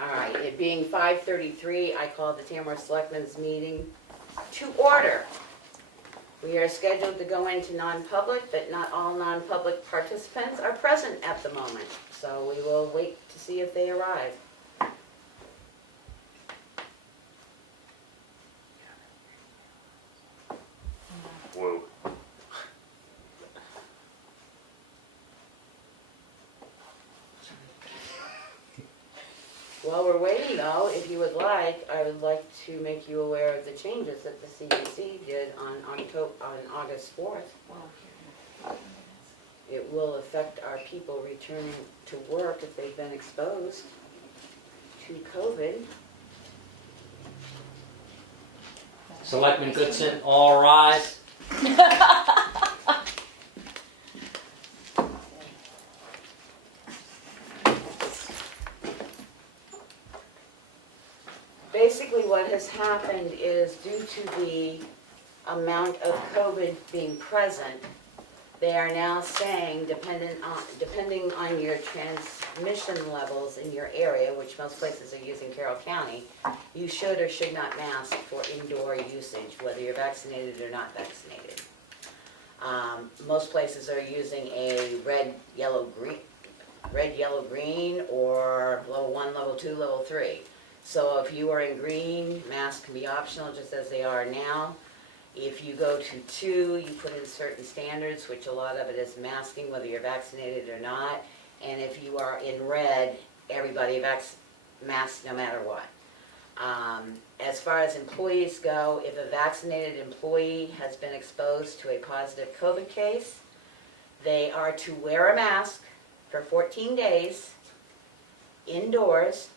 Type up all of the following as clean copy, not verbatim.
All right, it being 5:33, I call the Tamworth Selectmen's meeting to order. We are scheduled to go into non-public, but not all non-public participants are present at the moment, so we will wait to see if they arrive. Whoa. While we're waiting though, if you would like, I would like to make you aware of the changes that the CDC did on August 4th. It will affect our people returning to work if they've been exposed to COVID. Selectmen Goodson, all rise. Basically what has happened is due to the amount of COVID being present, they are now saying depending on your transmission levels in your area, which most places are using Carroll County, you should or should not mask for indoor usage, whether you're vaccinated or not vaccinated. Most places are using a red, yellow, green, or level 1, level 2, level 3. So if you are in green, masks can be optional just as they are now. If you go to 2, you put in certain standards, which a lot of it is masking whether you're vaccinated or not. And if you are in red, everybody masks no matter what. As far as employees go, if a vaccinated employee has been exposed to a positive COVID case, they are to wear a mask for 14 days indoors,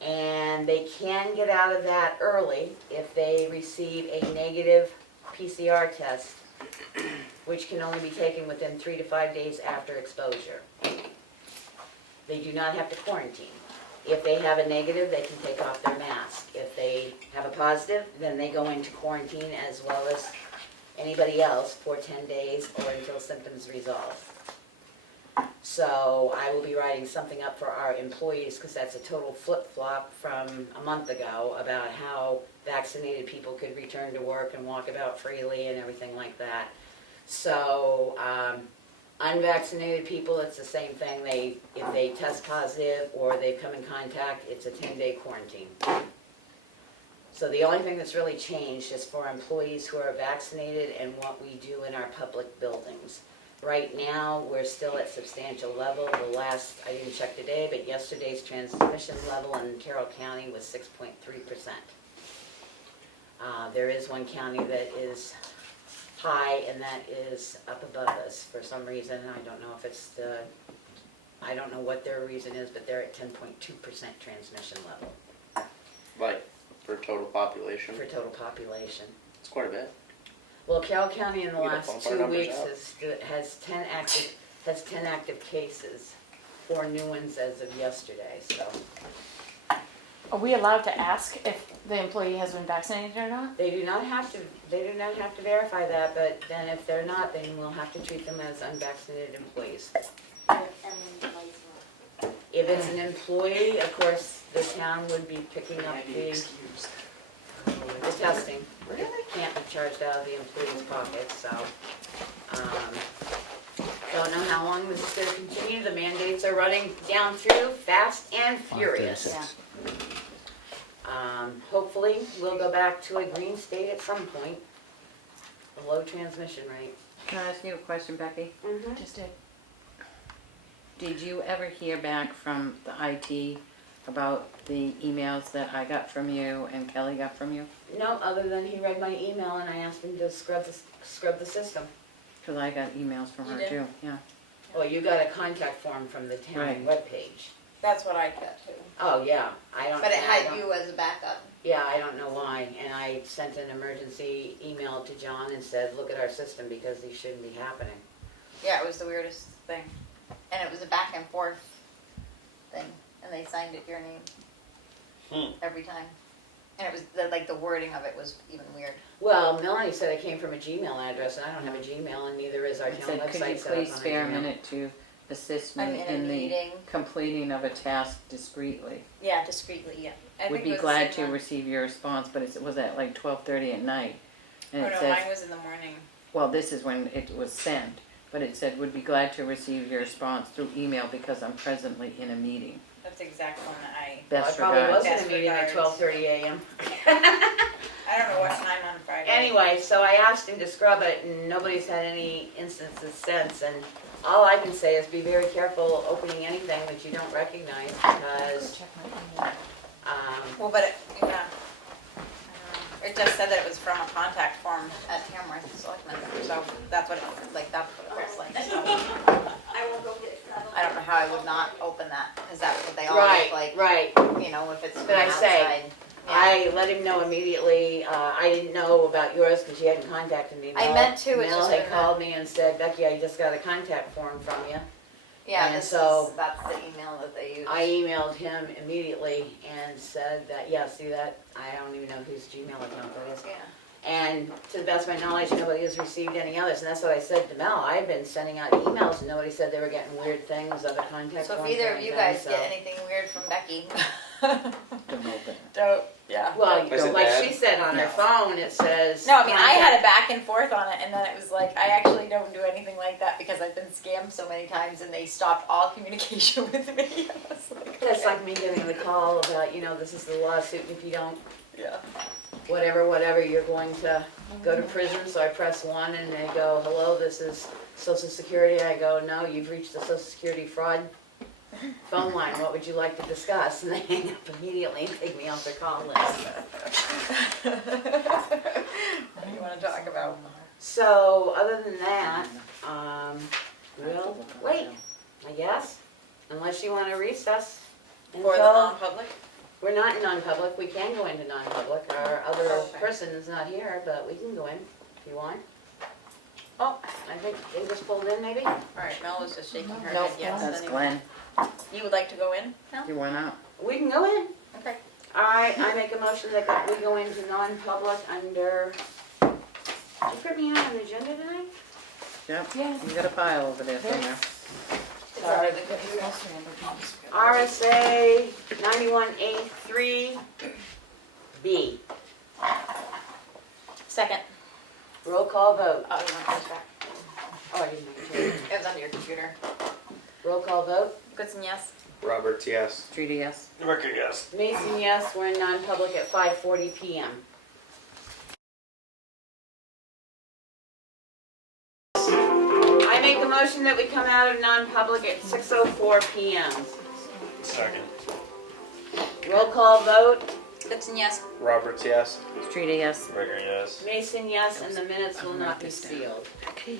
and they can get out of that early if they receive a negative PCR test, which can only be taken within 3 to 5 days after exposure. They do not have to quarantine. If they have a negative, they can take off their mask. If they have a positive, then they go into quarantine as well as anybody else for 10 days or until symptoms resolve. So I will be writing something up for our employees, because that's a total flip-flop from a month ago about how vaccinated people could return to work and walk about freely and everything like that. So unvaccinated people, it's the same thing. If they test positive or they come in contact, it's a 10-day quarantine. So the only thing that's really changed is for employees who are vaccinated and what we do in our public buildings. Right now, we're still at substantial level. The last, I didn't check today, but yesterday's transmission level in Carroll County was 6.3%. There is one county that is high, and that is up above us for some reason. I don't know if it's I don't know what their reason is, but they're at 10.2% transmission level. Like, for total population? For total population. It's quite a bit. Well, Carroll County in the We gotta last bump our 2 numbers weeks up. has 10 active cases, 4 new ones as of yesterday, so. Are we allowed to ask if the employee has been vaccinated or not? They do not have to verify that, but then if they're not, then we'll have to treat them as unvaccinated employees. If it's an employee, of course, the town would be picking up the testing. Really? Can't be charged out of the employee's pocket, so. Don't know how long this is gonna continue. The mandates are running down through fast and furious. Yeah. Hopefully, we'll go back to a green state at some point. A low transmission rate. Can I ask you a question, Becky? Just did. Did you ever hear back from the IT about the emails that I got from you and Kelly got from you? No, other than he read my email and I asked him to scrub the system. Because I got emails from You her did? too, yeah. Well, you got a contact form from the town Right. webpage. That's what I got too. Oh, yeah, But it had you as a backup. Yeah, I don't know why, and I sent an emergency email to John and said, look at our system because these shouldn't be happening. Yeah, it was the weirdest thing. And it was a back and forth thing. And they signed it your name. Every time. And it was, the wording of it was even weird. Well, Melanie said it came from a Gmail address, and I don't have a Gmail, and neither is our I town said, website could you set up please on a spare a Gmail. minute to assist me I'm in a in the meeting. completing of a task discreetly. Yeah, discreetly, yeah. I Would think be it was glad the to same one. receive your response, but it was at like 12:30 at night. And Oh it no, says, mine was in the morning. well, this is when it was sent, but it said, would be glad to receive your response through email because I'm presently in a meeting. That's the exact one that I Best probably was regards. in a Best meeting at regards. 12:30 a.m. I don't know what time on Friday. Anyway, so I asked him to scrub it, and nobody's had any instances since, and all I can say is be very careful opening anything that you don't recognize, because, Check my email. Well, but yeah. It just said that it was from a contact form at Tamworth Selectmen, so that's what it, like, that's what it looks like, so. I don't know how I would not open that, because that's what they all look like, right. you know, if it's from But I say, outside. Yeah. I let him know immediately, I didn't know about yours because you hadn't contacted me. I meant to, it's Mel just had been called me and said, Becky, I just got a contact form from you. Yeah, and this so is, that's the email that they use. I emailed him immediately and said that, yeah, see that, I don't even know whose Gmail account that is. Yeah. And to the best of my knowledge, nobody has received any others, and that's what I said to Mel, I've been sending out emails and nobody said they were getting weird things, other contact So forms if or either of you anything, guys so. get anything weird from Becky, Don't open it. don't, yeah. Well, Is it like bad? she said on her No. phone, it says. No, I mean, I contact- had a back and forth on it, and then it was like, I actually don't do anything like that because I've been scammed so many times, and they stopped all communication with me. I was like, That's okay. like me getting the call about, this is the lawsuit, and if you don't, Yeah. whatever, you're going to go to prison, so I press 1 and they go, hello, this is Social Security, I go, no, you've reached the Social Security fraud phone line, what would you like to discuss? And they hang up immediately and take me off their call list. What do you want to talk about? So, other than that, we'll wait, I guess, unless you want to recess. For the until- non-public? We're not in non-public, we can go into non-public, our other Okay. person is not here, but we can go in if you want. Oh, I think they just pulled in maybe? All right, Mel was just shaking her Nope, head yes. that's anyway. Glenn. You would like to go in, Mel? You went out. We can go in. Okay. All right, I make a motion that we go into non-public under, did you put me on the agenda tonight? Yep. Yeah. You got a pile over there somewhere. It's under the computer. RSA 91A3B. Second. Roll call vote. Oh, you want those back? Oh, I didn't make a change. It was under your computer. Roll call vote. Goodson, yes? Roberts, yes. Treaty, yes. Ricker, yes. Mason, yes, we're in non-public at 5:40 PM. I make a motion that we come out of non-public at 6:04 PM. Second. Roll call vote. Goodson, yes? Roberts, yes. Treaty, yes. Ricker, yes. Mason, yes, and the minutes will not be sealed. Okay.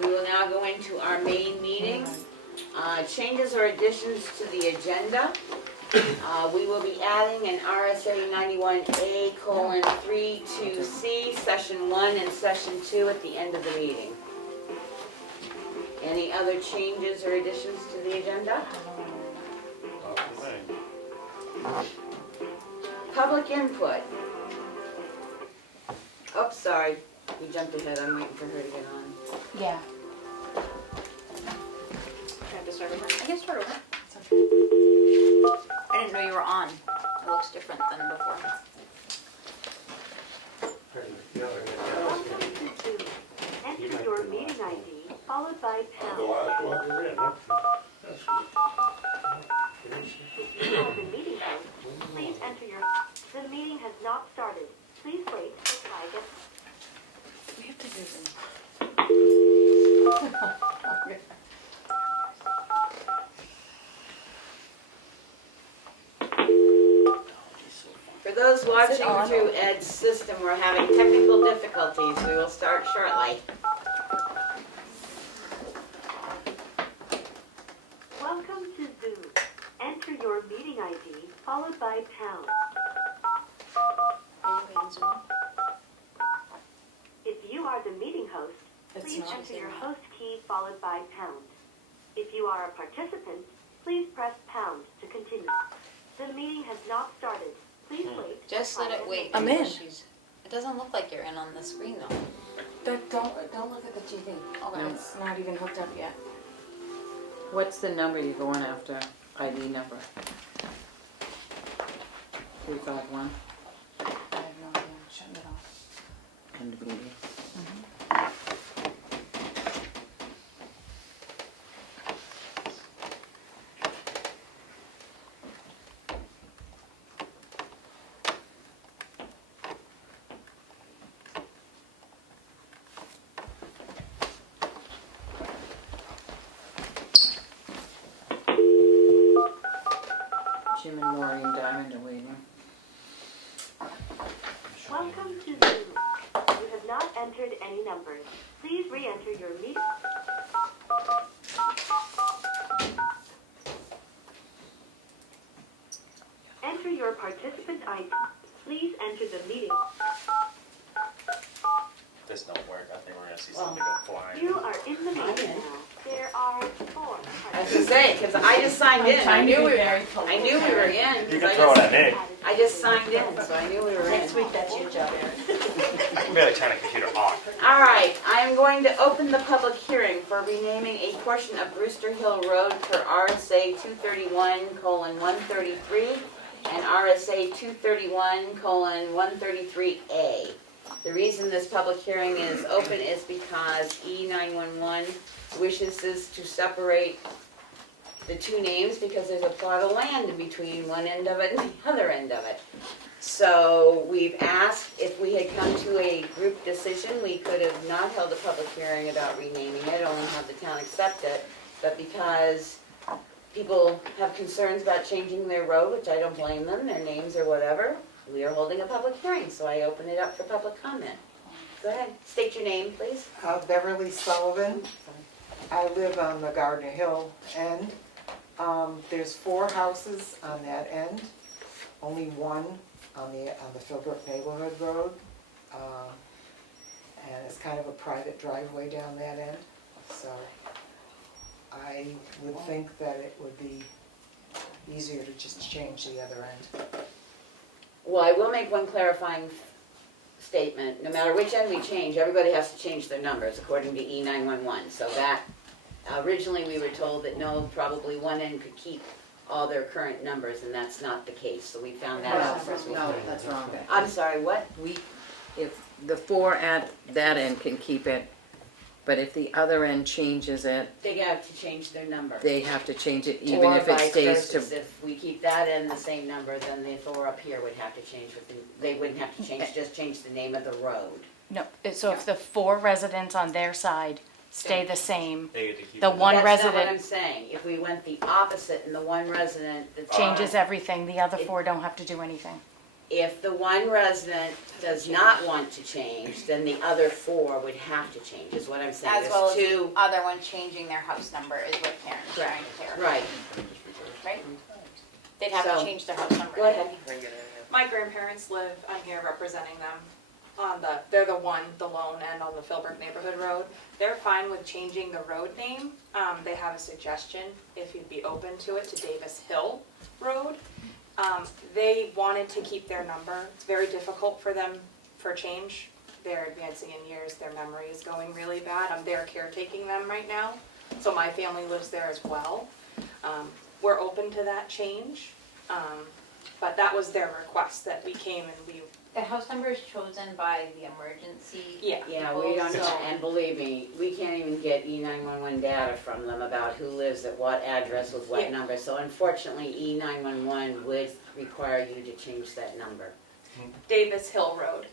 We will now go into our main meeting. Changes or additions to the agenda. We will be adding an RSA 91A:32C, Session 1 and Session 2 at the end of the meeting. Any other changes or additions to the agenda? Public input. Oh, sorry, we jumped ahead, I'm waiting for her to get on. Yeah. I have to start over? I can start over. I didn't know you were on. It looks different than before. Enter your meeting ID followed by pound. If you are the meeting host, please enter your. The meeting has not started. Please wait to try again. We have to do this. For those watching on? through Ed's system, we're having technical difficulties. We will start shortly. Welcome to Zoom. Enter your meeting ID followed by pound. Are you in Zoom? If you are the meeting host, It's please not enter in your that. host key followed by pound. If you are a participant, please press pound to continue. The meeting has not started. Please wait. to Just let try it wait. again. I'm until in. she's- It doesn't look like you're in on the screen though. Don't look at the TV. Okay. No. It's not even hooked up yet. What's the number you're going after, ID number? 351, I have no idea, shut it off. end of meeting. Jim and Maureen Diamond are waiting. Welcome to Zoom. You have not entered any numbers. Please re-enter your meeting. Enter your participant ID. Please enter the meeting. This don't work. I think we're gonna see Well, something go flying. You are in the I'm meeting in. now. There are 4 I was gonna say, because I just signed in. I knew we were in. You 'cause can throw it at me. I just signed in, so I knew we were in. Next week, that's your job, Erin. I can barely turn a computer on. All right, I am going to open the public hearing for renaming a portion of Brewster Hill Road for RSA 231:133 and RSA 231:133A. The reason this public hearing is open is because E911 wishes us to separate the two names because there's a plot of land in between one end of it and the other end of it. So we've asked if we had come to a group decision, we could have not held a public hearing about renaming it, only have the town accept it. But because people have concerns about changing their road, which I don't blame them, their names or whatever, we are holding a public hearing, so I open it up for public comment. Go ahead, state your name, please. Beverly Sullivan. I live on the Gardner Hill end. There's 4 houses on that end, only one on the Philbrook Neighborhood Road. And it's kind of a private driveway down that end, so I would think that it would be easier to just change the other end. Well, I will make one clarifying statement. No matter which end we change, everybody has to change their numbers according to E911. So that, originally we were told that no, probably one end could keep all their current numbers, and that's not the case. So we found that out. No, that's wrong. I'm sorry, what? If the 4 at that end can keep it, but if the other end changes it, They have to change their number. they have to change it even Or if it vice stays to. versa. If we keep that end the same number, then the 4 up here would have to change with they wouldn't have to change, just change the name of the road. No, so if the 4 residents on their side stay the same, They get to keep the it. one That's not what I'm resident saying. If we went the opposite and the one resident that's changes on- everything, the other 4 don't have to do anything. If the one resident does not want to change, then the other 4 would have to change, is what I'm saying. As well as There's the two, other one changing their house number is what Karen's trying to clarify, right, right? They'd have So, to change their house number. go ahead. My grandparents live, I'm here representing them on the lone end on the Philbrook Neighborhood Road. They're fine with changing the road name. They have a suggestion, if you'd be open to it, to Davis Hill Road. They wanted to keep their number. It's very difficult for them for change. They're advancing in years, their memory is going really bad. I'm there caretaking them right now, so my family lives there as well. We're open to that change, but that was their request, that we came and we, The house number is chosen by the emergency. yeah. yeah, we don't, and believe me, we can't even get E911 data from them about who lives at what address with Yeah. what number. So unfortunately, E911 would require you to change that number. Davis Hill Road.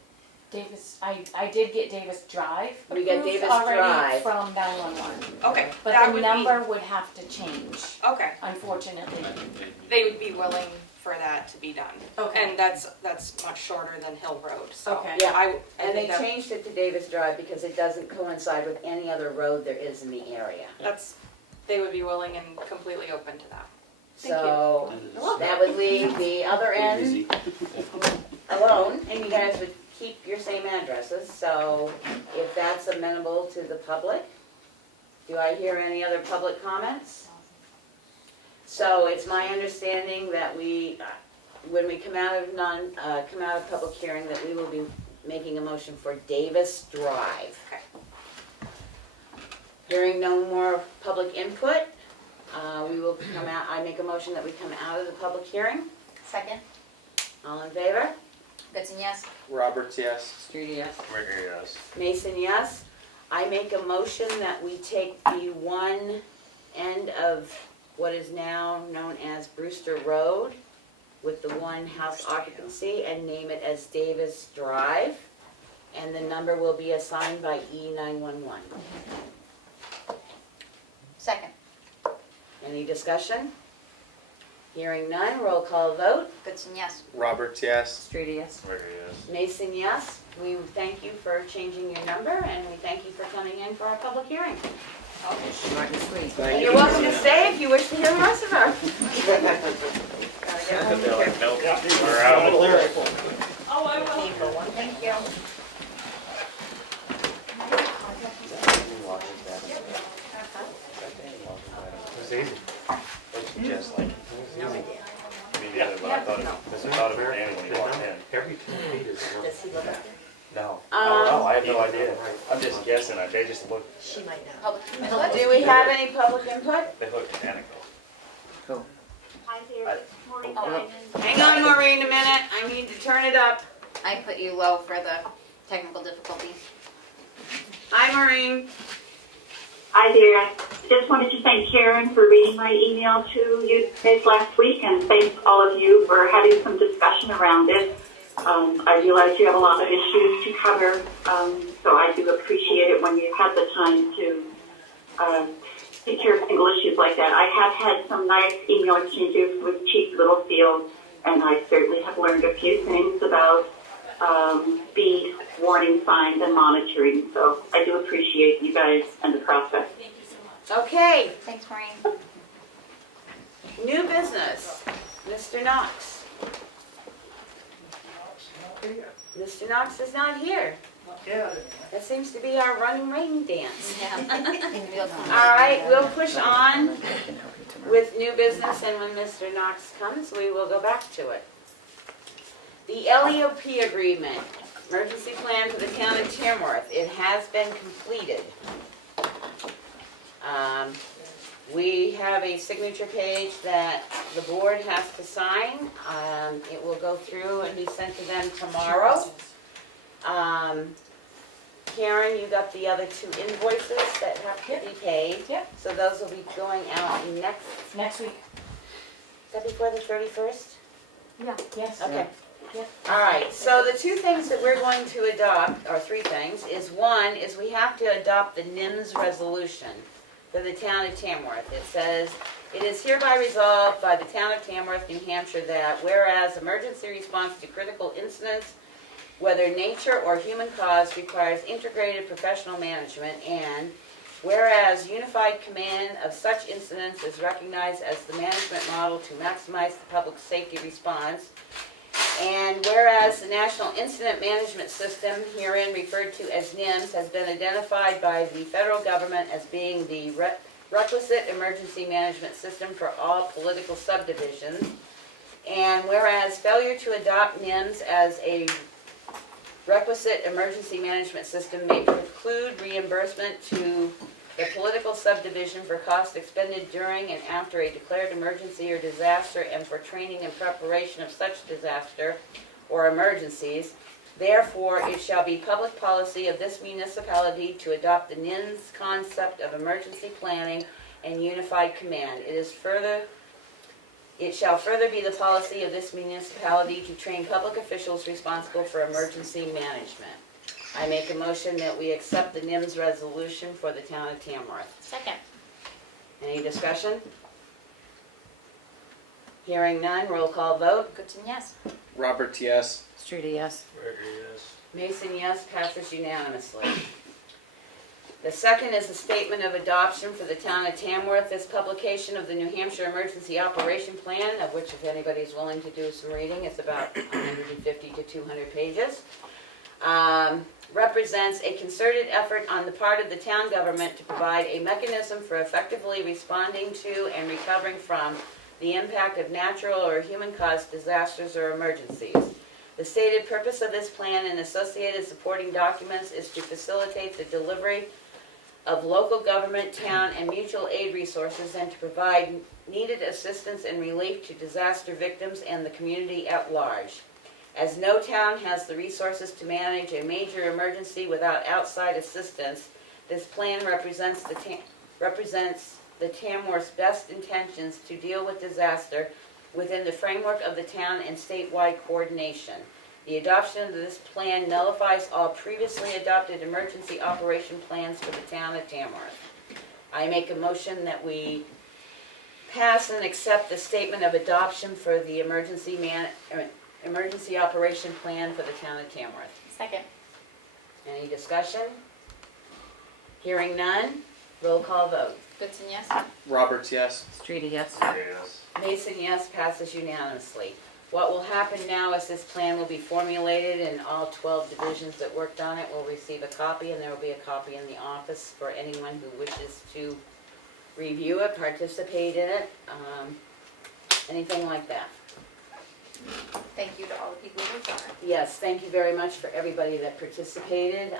Davis, I did get Davis Drive We got approved Davis already Drive. from 911. Okay, But that the would number would have to change, be, okay, unfortunately. they would be willing for that to be done. Okay. And that's much shorter than Hill Road, so. Okay. Yeah, I And they think that, changed it to Davis Drive because it doesn't coincide with any other road there is in the area. they would be willing and completely open to that. Thank So, that would leave the other end alone, and you guys would keep your same addresses, so if that's amenable to the public, do I hear any other public comments? So it's my understanding that when we come out of public hearing, that we will be making a motion for Davis Drive. Okay. Hearing no more public input, We will come out, I make a motion that we come out of the public hearing. Second, All in favor? Goodson, yes. Roberts, yes. Streety, yes. Gregory, yes. Mason, yes. I make a motion that we take the one end of what is now known as Brewster Road with the one house occupancy and name it as Davis Drive. And the number will be assigned by E911. Second, Any discussion? Hearing none, roll call vote. Goodson, yes. Roberts, yes. Streety, yes. Gregory, yes. Mason, yes. We thank you for changing your number and we thank you for coming in for our public hearing. Short and sweet. And you're welcome to stay if you wish to hear the rest of our. They're like, nope, we're out. Oh, I will. Thank you. It's easy. It's just like, No, I did. me the other, but I thought of it Danny when he walked in. Every 2 feet is one. Does he look up there? No, I don't know, I have no idea. I'm just guessing, they just look, Public Do we have any public input? they look identical. Cool. Hi there, I- it's Maureen Oh. Diamond. Hang on, Maureen, a minute. I need to turn it up. I put you low for the technical difficulties. Hi, Maureen. Hi there. Just wanted to thank Karen for reading my email to you guys last week, and thank all of you for having some discussion around this. I realize you have a lot of issues to cover, so I do appreciate it when you have the time to take care of single issues like that. I have had some nice email exchanges with Chief Littlefield, and I certainly have learned a few things about speed warning signs and monitoring. So I do appreciate you guys and the process. Okay, Thanks, Maureen. new business. Mr. Knox. Mr. Knox is not here. That seems to be our running rain dance. Yeah. All right, we'll push on with new business, and when Mr. Knox comes, we will go back to it. The LEOP agreement, emergency plan for the town of Tamworth, it has been completed. We have a signature page that the board has to sign. It will go through and be sent to them tomorrow. Karen, you got the other 2 invoices that have to be paid. Yep. So those will be going out next, Next week. is that before the 31st? Yeah. Yes. Okay. Yeah. All right, so the 2 things that we're going to adopt, or 3 things, is one, is we have to adopt the NIMS resolution for the town of Tamworth. It says, it is hereby resolved by the town of Tamworth, New Hampshire, that whereas emergency response to critical incidents, whether nature or human cause, requires integrated professional management, and whereas unified command of such incidents is recognized as the management model to maximize the public safety response, and whereas the National Incident Management System, herein referred to as NIMS, has been identified by the federal government as being the requisite emergency management system for all political subdivisions, and whereas failure to adopt NIMS as a requisite emergency management system may preclude reimbursement to the political subdivision for costs expended during and after a declared emergency or disaster and for training and preparation of such disaster or emergencies. Therefore, it shall be public policy of this municipality to adopt the NIMS concept of emergency planning and unified command. It shall further be the policy of this municipality to train public officials responsible for emergency management. I make a motion that we accept the NIMS resolution for the town of Tamworth. Second. Any discussion? Hearing none, roll call vote. Goodson, yes. Roberts, yes. Streety, yes. Gregory, yes. Mason, yes, passes unanimously. The second is a statement of adoption for the town of Tamworth. This publication of the New Hampshire Emergency Operation Plan, of which if anybody's willing to do some reading, it's about 150 to 200 pages, represents a concerted effort on the part of the town government to provide a mechanism for effectively responding to and recovering from the impact of natural or human-caused disasters or emergencies. The stated purpose of this plan and associated supporting documents is to facilitate the delivery of local government, town, and mutual aid resources, and to provide needed assistance and relief to disaster victims and the community at large. As no town has the resources to manage a major emergency without outside assistance, this plan represents the Tamworth's best intentions to deal with disaster within the framework of the town and statewide coordination. The adoption of this plan nullifies all previously adopted emergency operation plans for the town of Tamworth. I make a motion that we pass and accept the statement of adoption for the emergency operation plan for the town of Tamworth. Second. Any discussion? Hearing none, roll call vote. Goodson, yes? Roberts, yes. Streety, yes. Yes. Mason, yes, passes unanimously. What will happen now is this plan will be formulated and all 12 divisions that worked on it will receive a copy, and there will be a copy in the office for anyone who wishes to review it, participate in it, anything like that. Thank you to all the people who worked on it. Yes, thank you very much for everybody that participated.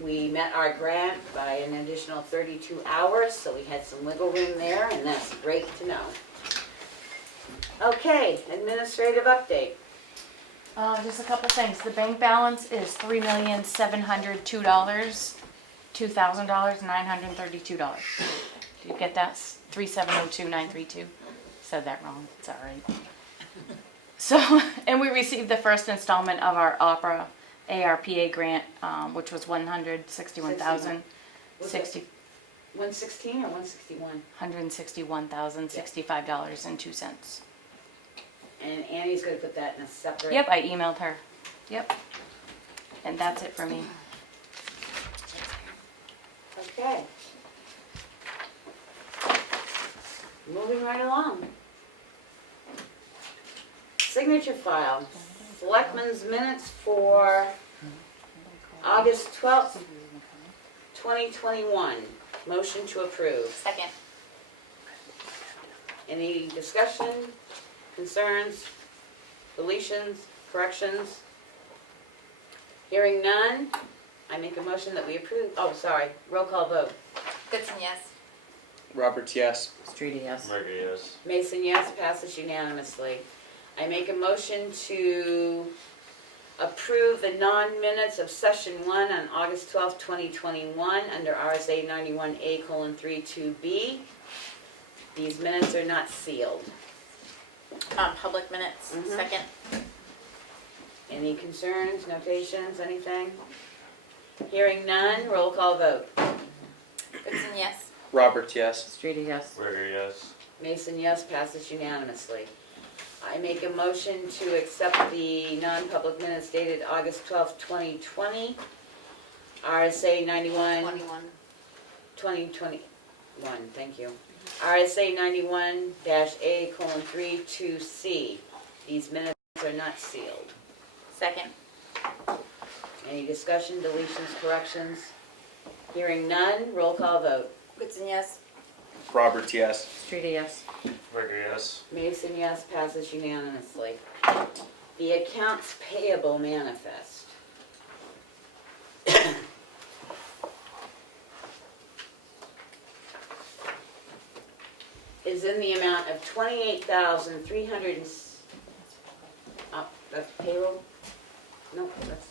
We met our grant by an additional 32 hours, so we had some wiggle room there, and that's great to know. Okay, administrative update. Just a couple things. The bank balance is $3,702, $2,000, Did you get that? 3702932. Said that wrong. It's all right. So, and we received the first installment of our opera ARPA grant, which was $161,060. 116 or 161? $161,065.02. And Annie's gonna put that in a separate. Yep, I emailed her. Yep. And that's it for me. Okay. Moving right along. Signature file, Selectmen's minutes for August 12th, 2021. Motion to approve. Second. Any discussion, concerns, deletions, corrections? Hearing none, I make a motion that we approve. Oh, sorry, roll call vote. Goodson, yes? Roberts, yes. Streety, yes. Murder, yes. Mason, yes, passes unanimously. I make a motion to approve the non-minutes of session 1 on August 12th, 2021 under RSA 91A:32B. These minutes are not sealed. Public minutes. Mhm. Second. Any concerns, notations, anything? Hearing none, roll call vote. Goodson, yes? Roberts, yes. Streety, yes. Murder, yes. Mason, yes, passes unanimously. I make a motion to accept the non-public minutes dated August 12th, 2020, RSA 2021, thank you. RSA 91-A:32C. These minutes are not sealed. Second. Any discussion, deletions, corrections? Hearing none, roll call vote. Goodson, yes? Roberts, yes. Streety, yes. Murder, yes. Mason, yes, passes unanimously. The accounts payable manifest. Is in the amount of 28,300. Oh, that's payroll? No, that's.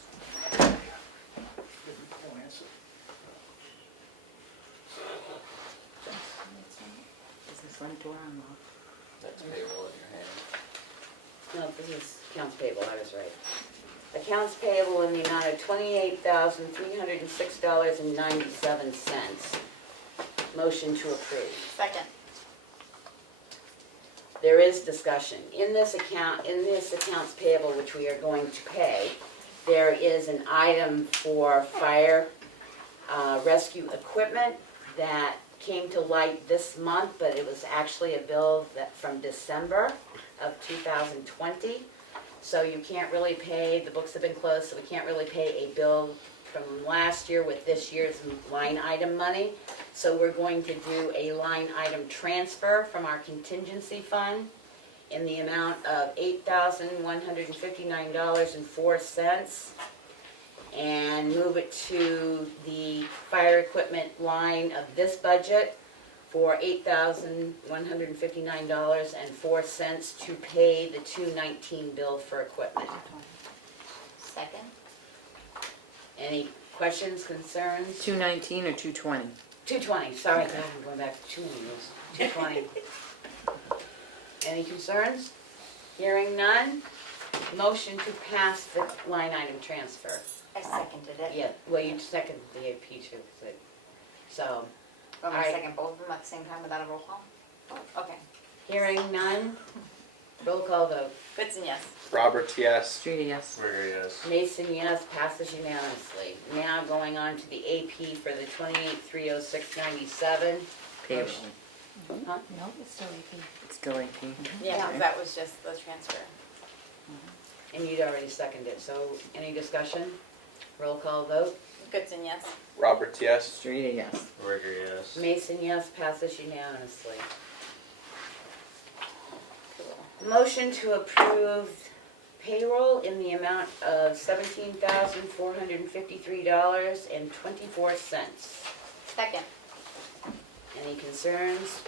Is this one to our unlock? That's payroll in your hand. No, this is accounts payable, I was right. Accounts payable in the amount of $28,306.97. Motion to approve. Second. There is discussion. In this accounts payable, which we are going to pay, there is an item for fire rescue equipment that came to light this month, but it was actually a bill from December of 2020. So you can't really pay, the books have been closed, so we can't really pay a bill from last year with this year's line item money. So we're going to do a line item transfer from our contingency fund in the amount of $8,159.04. and move it to the fire equipment line of this budget for $8,159.04 to pay the 219 bill for equipment. Second? Any questions, concerns? 219 or 220? 220, sorry, God, I'm going back to too many years. 220. Any concerns? Hearing none, motion to pass the line item transfer. I seconded it. Yeah, well, you seconded the AP too, so, Want me to Alright. second both of them at the same time without a roll call? Okay. hearing none, roll call vote. Goodson, yes. Roberts, yes. Street, yes. Berger, yes. Mason, yes, passes unanimously. Now going on to the AP for the 28,306.97. Payroll. Huh? No, it's still AP. It's still AP. Yeah, 'cause that was just the transfer. And you'd already seconded, so any discussion? Roll call vote. Goodson, yes. Roberts, yes. Street, yes. Berger, yes. Mason, yes, passes unanimously. Cool. Motion to approve payroll in the amount of $17,453.24. Second. Any concerns?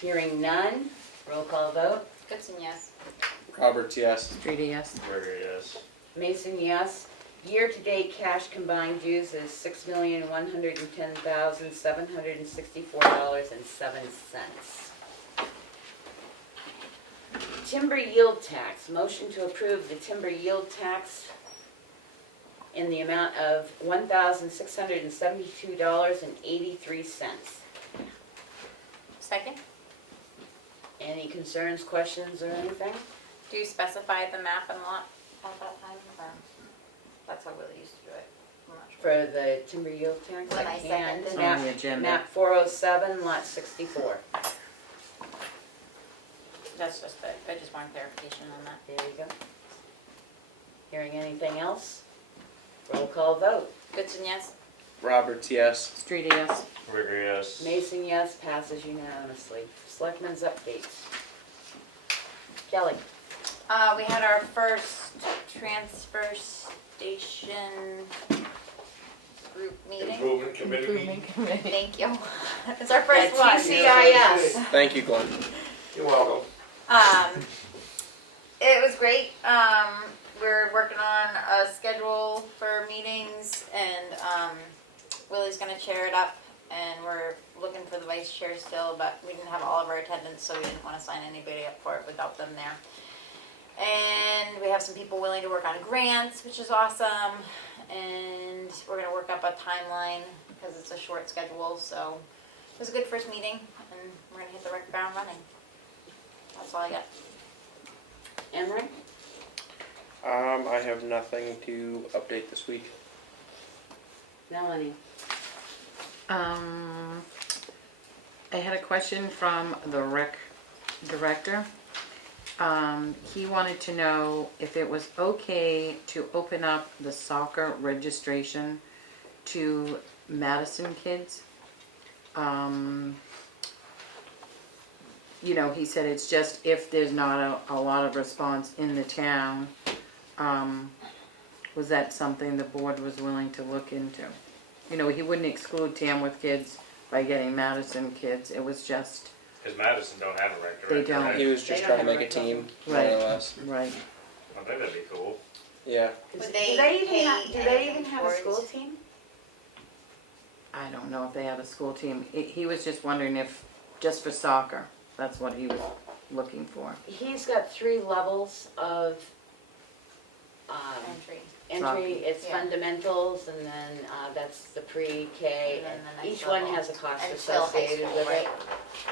Hearing none, roll call vote. Goodson, yes. Roberts, yes. Street, yes. Berger, yes. Mason, yes. Year-to-date cash combined dues is $6,110,764.07. Timber yield tax, motion to approve the timber yield tax in the amount of $1,672.83. Second. Any concerns, questions, or anything? Do you specify the map and lot at that time? Or that's how Willie used to do it. I'm not sure. For the timber yield tax? When I can. seconded. It's on Map- the agenda. Map 407, lot 64. That's just it. I just wanted clarification on that. There you go. Hearing anything else? Roll call vote. Goodson, yes. Roberts, yes. Street, yes. Berger, yes. Mason, yes, passes unanimously. Selectmen's updates. Kelly? We had our first transfer station group meeting. Improvement committee meeting. Improvement committee. Thank you. It's our first one. TCIS. Thank you, Glenn. You're welcome. It was great. We're working on a schedule for meetings, and Willie's gonna chair it up, and we're looking for the vice chair still, but we didn't have all of our attendants, so we didn't want to sign anybody up for it without them there. And we have some people willing to work on grants, which is awesome, and we're gonna work up a timeline because it's a short schedule. So it was a good first meeting, and we're gonna hit the ground running. That's all I got. Emery? I have nothing to update this week. Melanie? I had a question from the rec director. He wanted to know if it was okay to open up the soccer registration to Madison kids. You know, he said it's just if there's not a lot of response in the town. Was that something the board was willing to look into? You know, he wouldn't exclude Tamworth kids by getting Madison kids. It was just, Because Madison don't have a rec They director, don't. right? He was They just don't trying to have make a a team, more Right. or less. right. I think that'd be cool. Yeah. Would Do they they even pay have, do they anything even have a towards- school team? I don't know if they have a school team. He was just wondering if, just for soccer, that's what he was looking for. He's got 3 levels of Entry. entry. It's Yeah. fundamentals, and then that's the pre-K. And then the next Each one level. has a cost Until high associated school, with right?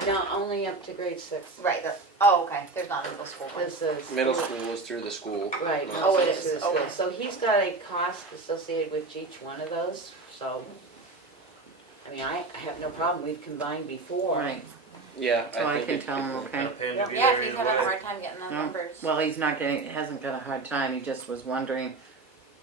it. No, only up to grade 6. Right. Oh, okay. There's not a middle school one. This is. Middle school was through the school. Right. Oh, it this is. Okay. good. So he's got a cost associated with each one of those, so. I mean, I have no problem. We've combined before. Right. Yeah, So I think can it- tell him, okay? Yeah, if he's having a hard time getting the No. numbers. Well, he's not getting, hasn't got a hard time. He just was wondering.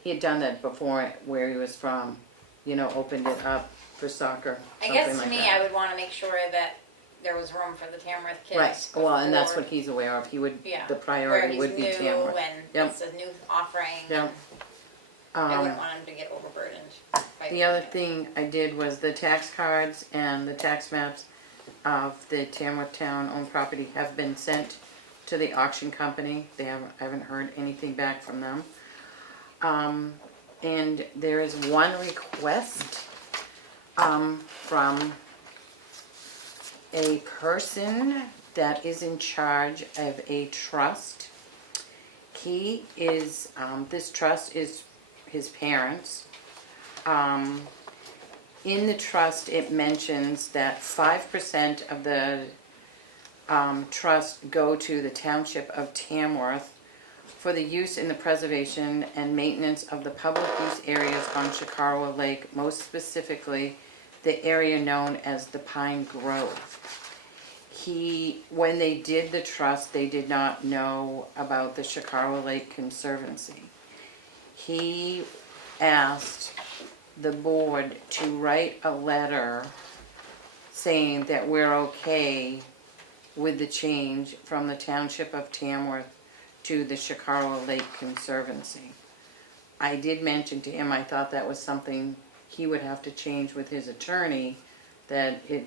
He had done that before where he was from, you know, opened it up for soccer, I something guess to like me, that. I would want to make sure that there was room for the Tamworth kids. Right, well, and that's before- what he's aware of. He would, Yeah. the Where priority he's would be new Tamworth. and Yep. it's a new offering. Yep. I wouldn't want them to get overburdened. by The other it. thing I did was the tax cards and the tax maps of the Tamworth Town owned property have been sent to the auction company. I haven't heard anything back from them. And there is one request, from a person that is in charge of a trust. He is, this trust is his parents'. In the trust, it mentions that 5% of the trust go to the Township of Tamworth for the use in the preservation and maintenance of the public use areas on Chicarwa Lake, most specifically the area known as the Pine Grove. When they did the trust, they did not know about the Chicarwa Lake Conservancy. He asked the board to write a letter saying that we're okay with the change from the Township of Tamworth to the Chicarwa Lake Conservancy. I did mention to him I thought that was something he would have to change with his attorney, that it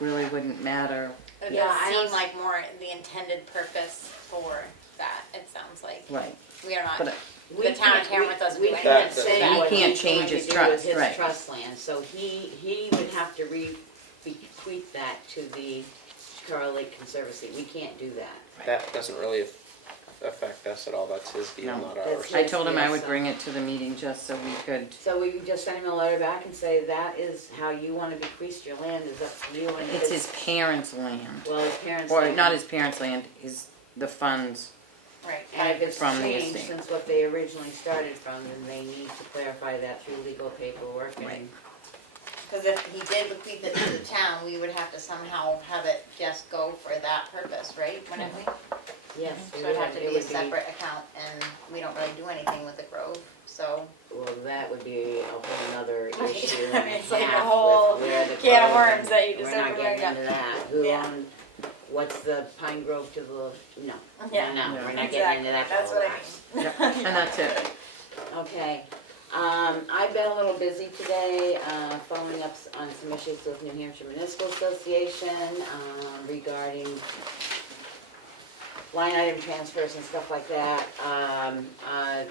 really wouldn't matter. It Yeah, does I seem don't- like more the intended purpose for that, it sounds like. Right. We are not, But the town of Tamworth doesn't do We anything. can't That- say that- what He can't he's change going to his do trust, with his right. trust land, so he would have to bequeath that to the Chicarwa Lake Conservancy. We can't do that. That doesn't really affect us at all, that's his deal, No. not That's ours. his- I told him I Yeah, would so- bring it to the meeting just so we could, So we would just send him a letter back and say, that is how you want to bequeath your land, is up to you. And if it's his parents' land. Well, his parents. Or land. not his parents' land, the funds. Right. And if it's from the changed estate. since what they originally started from, then they need to clarify that through legal paperwork and. Right. Because if he did bequeath it to the town, we would have to somehow have it just go for that purpose, right? Wouldn't we? Yes. So it'd have to be a separate account, and we don't really do anything with the Grove, so. Well, that would be a whole nother Right. issue I and mean, a it's like a half whole with where the can of grove worms and that you just we're not opened getting right up. into that. Who Yeah. owned, what's the Pine Grove to the, no. Yeah. No, No. we're not getting into that. That's whole what I lot. mean. And that's it. Okay, I've been a little busy today, following up on some issues with New Hampshire Municipal Association, regarding line item transfers and stuff like that.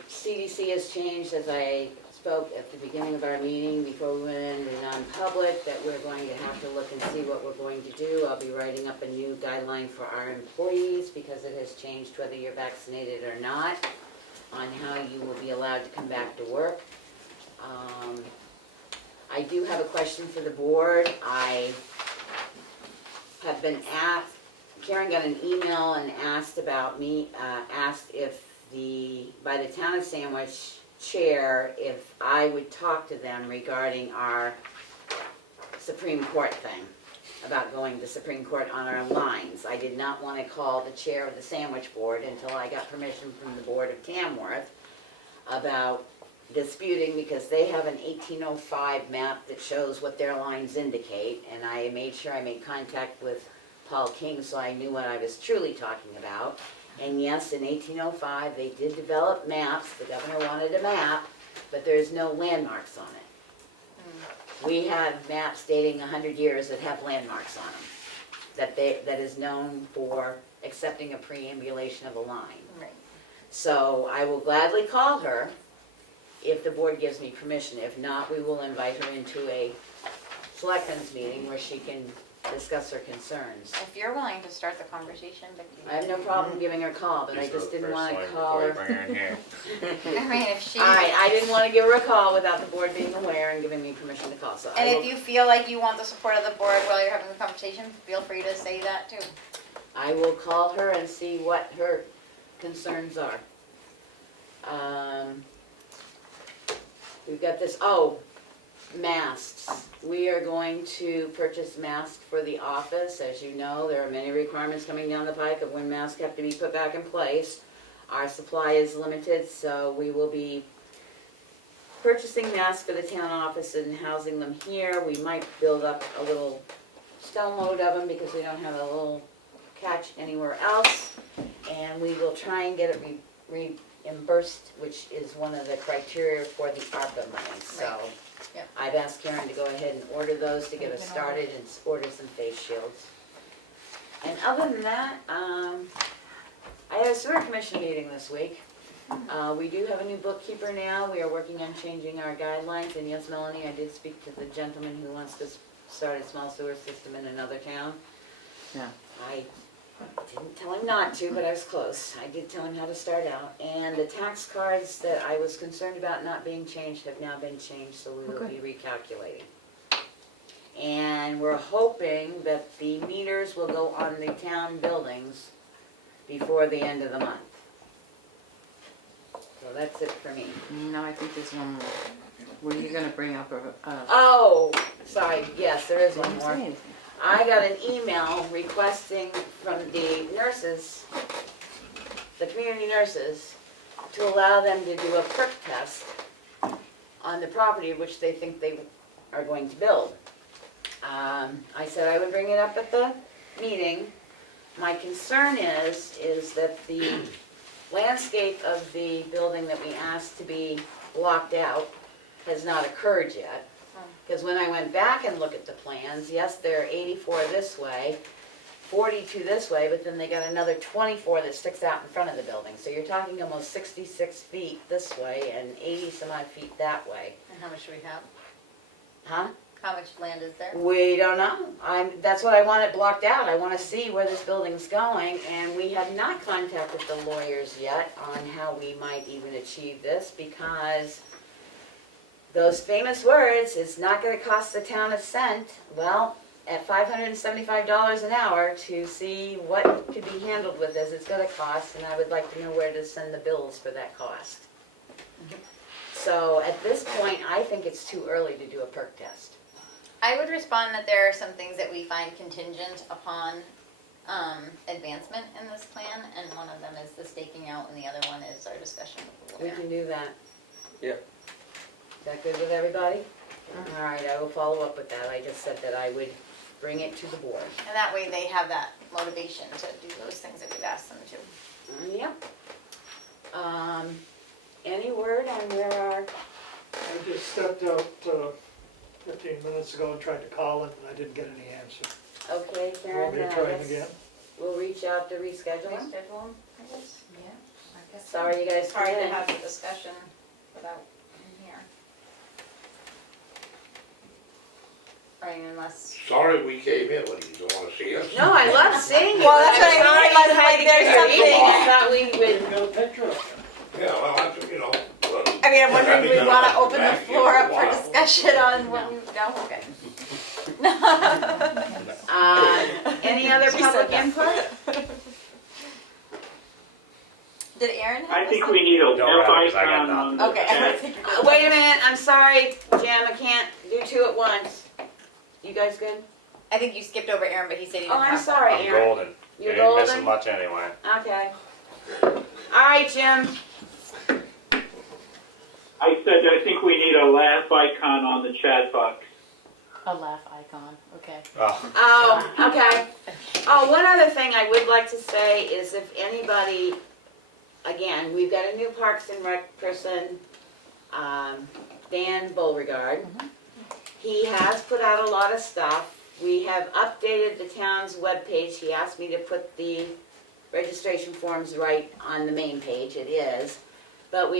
CDC has changed, as I spoke at the beginning of our meeting, before we went into non-public, that we're going to have to look and see what we're going to do. I'll be writing up a new guideline for our employees, because it has changed whether you're vaccinated or not, on how you will be allowed to come back to work. I do have a question for the board. I have been Karen got an email and asked about me, asked if by the Town of Sandwich chair, if I would talk to them regarding our Supreme Court thing, about going to Supreme Court on our lines. I did not want to call the chair of the Sandwich Board until I got permission from the Board of Tamworth about disputing, because they have an 1805 map that shows what their lines indicate, and I made sure I made contact with Paul King so I knew what I was truly talking about. And yes, in 1805, they did develop maps, the governor wanted a map, but there's no landmarks on it. We have maps dating 100 years that have landmarks on them, that is known for accepting a preambulation of a line. Right. So I will gladly call her if the board gives me permission. If not, we will invite her into a selectmen's meeting where she can discuss her concerns. If you're willing to start the conversation, Vicki. I have no problem giving her a call, but I just didn't want to call her. Bring her in here. I mean, if she. All right, I didn't want to give her a call without the board being aware and giving me permission to call, so I And will, if you feel like you want the support of the board while you're having the conversation, feel free to say that too. I will call her and see what her concerns are. We've got this, masks. We are going to purchase masks for the office. As you know, there are many requirements coming down the pike of when masks have to be put back in place. Our supply is limited, so we will be purchasing masks for the town office and housing them here. We might build up a little stone load of them because we don't have a little catch anywhere else. And we will try and get it reimbursed, which is one of the criteria for the ARPA money, so. Right. Yep. I've asked Karen to go ahead and order those to get us started and order some face shields. And other than that, I had a sewer commission meeting this week. We do have a new bookkeeper now. We are working on changing our guidelines, and yes, Melanie, I did speak to the gentleman who wants to start a small sewer system in another town. Yeah. I didn't tell him not to, but I was close. I did tell him how to start out. And the tax cards that I was concerned about not being changed have now been changed, so we will be recalculating. And we're hoping that the meters will go on the town buildings before the end of the month. So that's it for me. No, I think there's one more. Were you gonna bring up Oh, sorry, yes, there is one Didn't say more. anything. I got an email requesting from the nurses, the community nurses, to allow them to do a perk test on the property which they think they are going to build. I said I would bring it up at the meeting. My concern is that the landscape of the building that we asked to be blocked out has not occurred yet. Because when I went back and looked at the plans, yes, they're 84 this way, 42 this way, but then they got another 24 that sticks out in front of the building. So you're talking almost 66 feet this way and 80 some odd feet that way. And how much do we have? Huh? How much land is there? We don't know. That's what I want it blocked out. I want to see where this building's going, and we have not contacted the lawyers yet on how we might even achieve this, because those famous words, it's not going to cost the town a cent. Well, at $575 an hour to see what could be handled with this, it's going to cost, and I would like to know where to send the bills for that cost. So at this point, I think it's too early to do a perk test. I would respond that there are some things that we find contingent upon advancement in this plan, and one of them is the staking out, and the other one is our discussion with the We lawyer. can do that. Yep. Is that good with everybody? All right, I will follow up with that. I just said that I would bring it to the board. And that way they have that motivation to do those things that we've asked them to. Yep. Any word on where our, I just stepped out 15 minutes ago and tried to call him, and I didn't get any answer. okay, Want Karen, me then to I try him guess again? we'll reach out to reschedule them. Reschedule them, I guess. Yeah, I guess. Sorry you guys It's hard to couldn't. have the discussion without him here. I mean, unless. Sorry we came in, what, you don't wanna see us? No, I love seeing you. Well, that's but what I mean, sorry you like, had to there's get your something- meeting. I thought we would, You got a picture of him. Yeah, well, that's, you know. I mean, I'm wondering, do we That'd be wanna nice. open the Back floor here up a for while. discussion on what we, no, okay. any other She public said input? Did Aaron have I think something? we need a Don't worry, 'cause I got icon on the Okay, I chat. think you're good. Wait a minute, I'm sorry, Jim, I can't do two at once. You guys good? I think you skipped over Aaron, but he said he Oh, didn't I'm have sorry, I'm Aaron. golden. You You're ain't missing golden? much anyway. Okay. All right, Jim. I said, I think we need a laugh icon on the chat box. A laugh icon, okay. Oh, Oh, okay. Oh, one other thing I would like to say is if anybody, again, we've got a new Parks and Rec person, Dan Beauregard. He has put out a lot of stuff. We have updated the town's webpage. He asked me to put the registration forms right on the main page. It is. But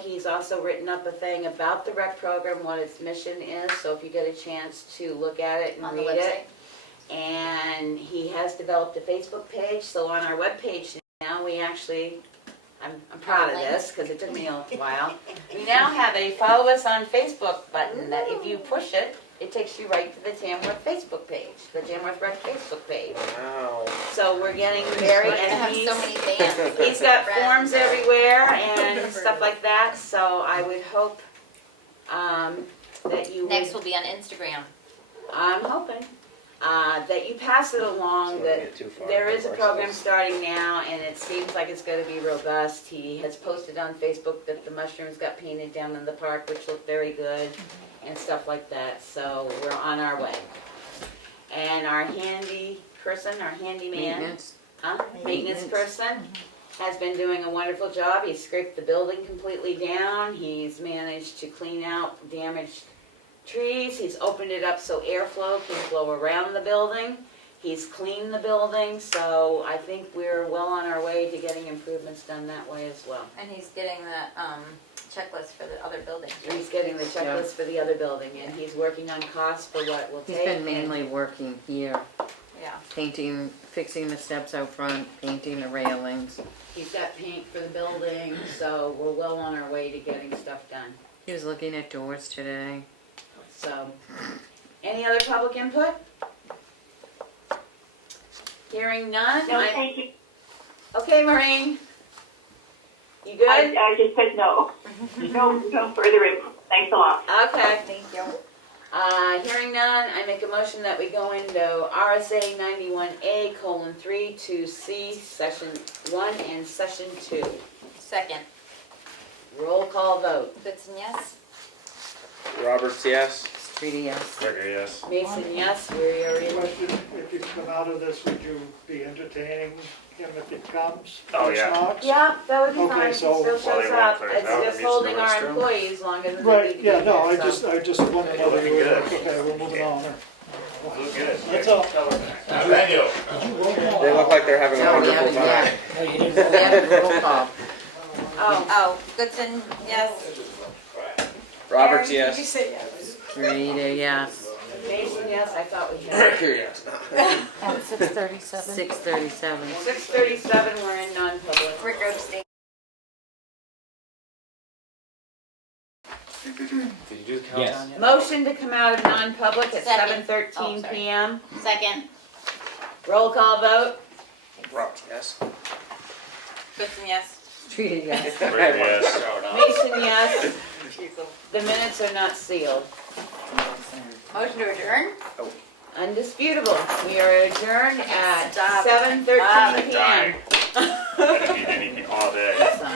he's also written up a thing about the rec program, what its mission is. So if you get a chance to look at it and On the read website. it. And he has developed a Facebook page. So on our webpage now, we actually, I'm proud of this because it took me a while. We now have a follow us on Facebook button that if you push it, it takes you right to the Tamworth Facebook page, the Tamworth Rec Facebook page. Wow. So we're getting very, I have and so many fans. he's got Friends. forms everywhere and stuff like that. So I would hope that you Next would, will be on Instagram. I'm hoping, that you pass it along, Don't that get too far there into is a ourselves. program starting now, and it seems like it's going to be robust. He has posted on Facebook that the mushrooms got painted down in the park, which looked very good, and stuff like that. So we're on our way. And our handy person, our handyman, Maintenance. maintenance person, has been doing a wonderful job. He scraped the building completely down. He's managed to clean out damaged trees. He's opened it up so airflow can flow around the building. He's cleaned the building, so I think we're well on our way to getting improvements done that way as well. And he's getting that, checklist for the other buildings. He's getting the checklist for the other building, and he's working on costs for what will He's take. been mainly working here, Yeah. painting, fixing the steps out front, painting the railings. He's got paint for the building, so we're well on our way to getting stuff done. He was looking at doors today. So, any other public input? Hearing none? No, I'm- thank you. Okay, Maureen. You good? I just said no. No further input. Thanks a lot. Okay. Thank you. Hearing none, I make a motion that we go into RSA 91A:3 to C, Session 1 and Session 2. Second. Roll call vote. Goodson, yes? Roberts, yes. Streety, yes. Gregor, yes. Mason, yes. We are in. Question, if you come out of this, would you be entertaining him if he comes? Oh, If yeah. not? Yeah, that would be Okay, fine. He so- still Well, shows they won't up. clear it It's out. It just needs to holding go our restroom. employees longer than they need Right, to be yeah, no, here, I so. just wondered whether you Looking were, good. okay, we're moving on. Look good. That's all. Thank you. They look like they're having a No, we wonderful haven't time. yet. No, you didn't. We haven't roll call. Oh, Oh, Goodson, yes? Roberts, Aaron, yes. did you say yes? Streety, yes. Mason, yes. I thought we had. Yes. At 6:37. 6:37. 6:37, we're in non-public. Rick abstained. Did you do the Yes. countdown yet? Motion to come out of non-public at Second. 7:13 Oh, sorry. PM. Second. Roll call vote. Roberts, yes. Goodson, yes? Streety, yes. Gregor, yes. Mason, yes. The minutes are not sealed. Motion to adjourn? Undisputable. We are adjourned at Stop. 7:13 Dying. PM.